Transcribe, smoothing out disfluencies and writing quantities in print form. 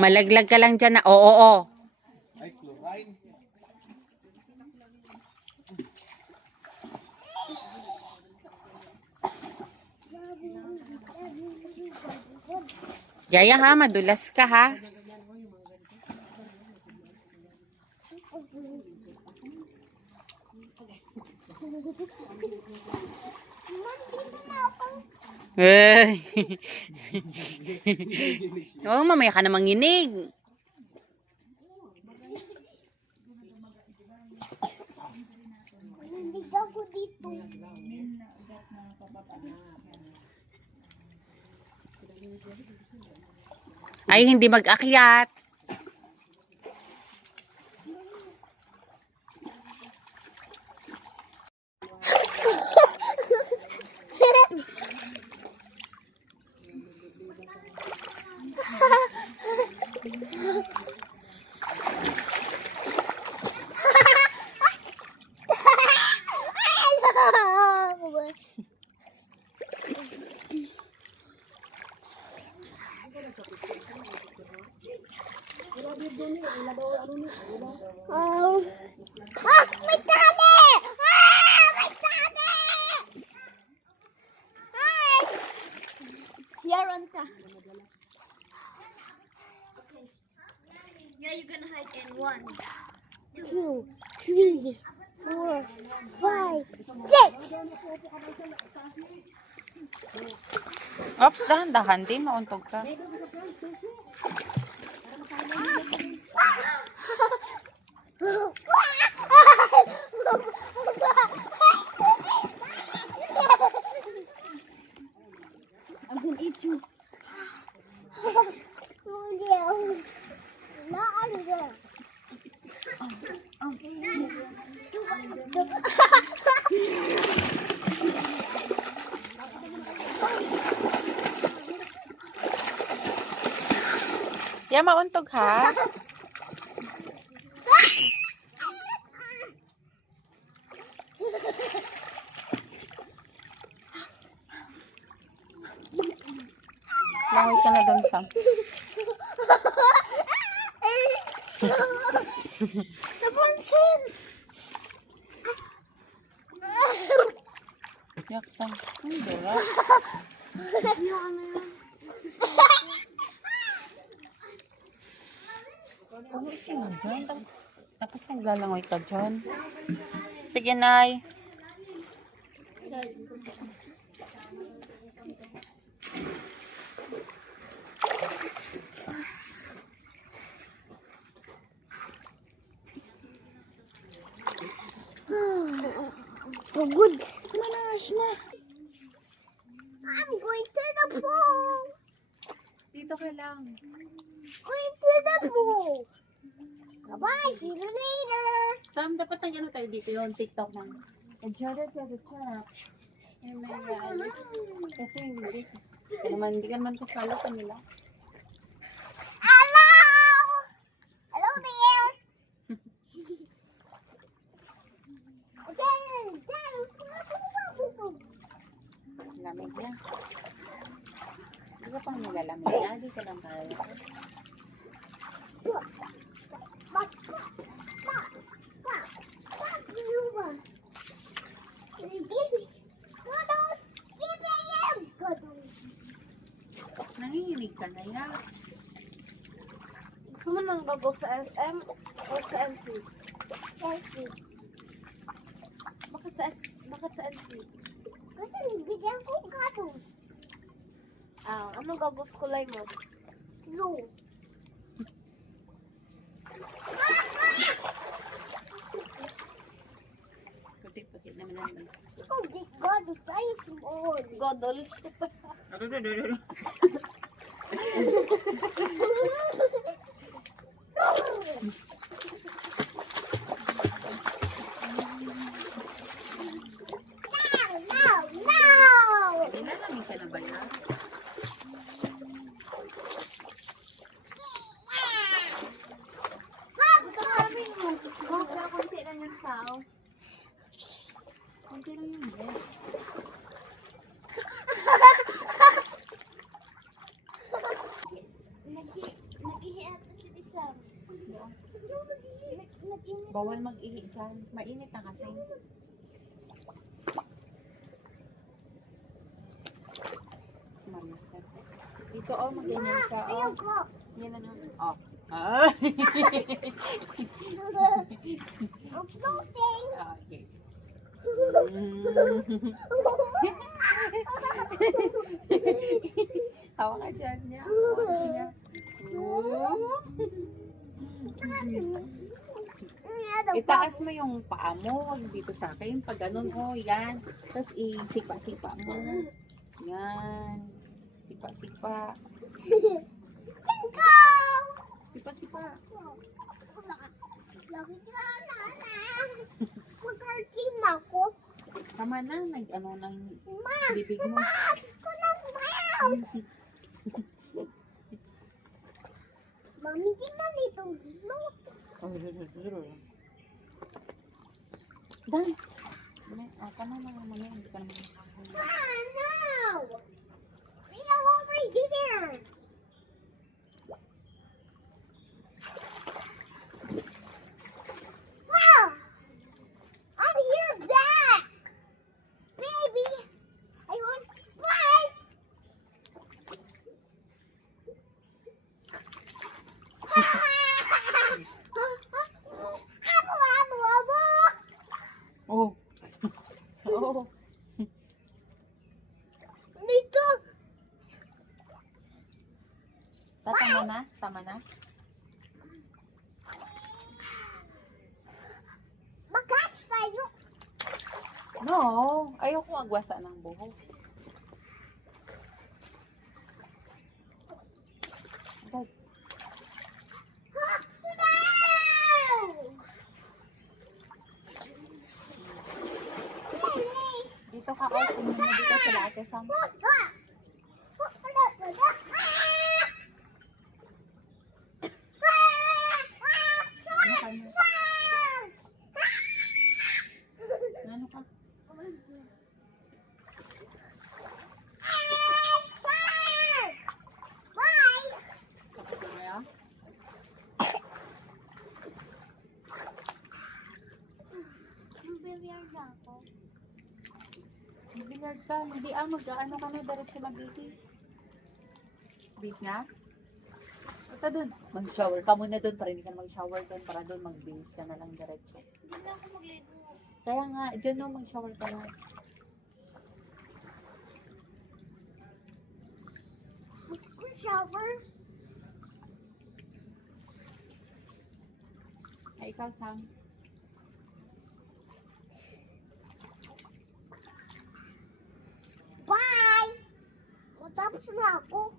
Malaglag ka lang dyan na. Oo. Ay, chlorine. Jaya ha, madulas ka ha. Eh. Oo, mamaya ka na manginig. Hindi ako dito. Ay, hindi mag-akyat. May tali! May tali! Yaron ka. Yeah, you're gonna hide in 1, 2, 3, 4, 5, 6. Ops, dahan-dahan din. Mauntog ka. I'm gonna eat you. Not under there. Ya, mauntog ha. Langoy ka na doon, Sam. Napansin! Yak, Sam. Ang dura. Ano siya dyan? Tapos naglalangoy ka dyan. Sige, Nay. Pagod. Manaras na. I'm going to the pool. Dito ka lang. Going to the pool. Bye-bye. See you later. Sam, dapat nag-ano tayo dito yung TikTok ng Jada Chap. Ay, may kasi hindi. Hindi ka naman kasalo sa nila. Hello. Hello there. Lamig yan. Hindi ka pang nilalamig yan. Di ka lang kaya. Nanginginig ka na yan. Gusto mo nang gago sa SM o sa NC? NC. Bakit sa NC? Kasi bigyan ko gatos. Anong gagos kulay mo? Blue. Putik-putik naman naman. Oh, big gatos. Ayos mo. Gados. Nilalamig ka na ba yan? Konti lang yung tao. Kunti lang yun, eh. Nag-ihi Bawal mag-ihi dyan. Mainit na kasi. Malusap. Dito oh, mag-ganyan ka oh. Ayoko. Yan na oh. Ah. I'm floating. Okay. Hawa ka dyan niya. Hawa ka niya. Itaas mo yung paa mo. Huwag dito sa akin. Pag ganun, oh, yan. Tapos isipa-sipa mo. Yan. Sipa-sipa. Go! Sipa-sipa. Lagi ka na. Mag-arkim ako. Tama na. Nag-ano ng Ma! bibig mo. Ko na wow! Mami, di man ito. No. Dan. Tama na naman yan. Hindi ka naman. Ah, no! We are over here. Wow! I'm here back. Baby, I want fight. Abo, abo, abo. Oh. Oh. Dito. Tama na? Tama na? Mag-catch tayo. No. Ayoko magwasa ng buhok. Dad, dito ka out. Tumuna dito sa lahat. Sam. Ano ka na? Ano ka? Tapos na kaya? Billiard ka. Hindi mag-ano ka na. Diretso na bihis. Bihis nga? Punta dun. Mag-shower ka muna dun para hindi ka na mag-shower dun. Para dun mag-bihis ka na lang diretso. Kaya nga, dyan no, mag-shower ka na. Shower. Ay, ikaw, Sam. Bye! Matapos na ako.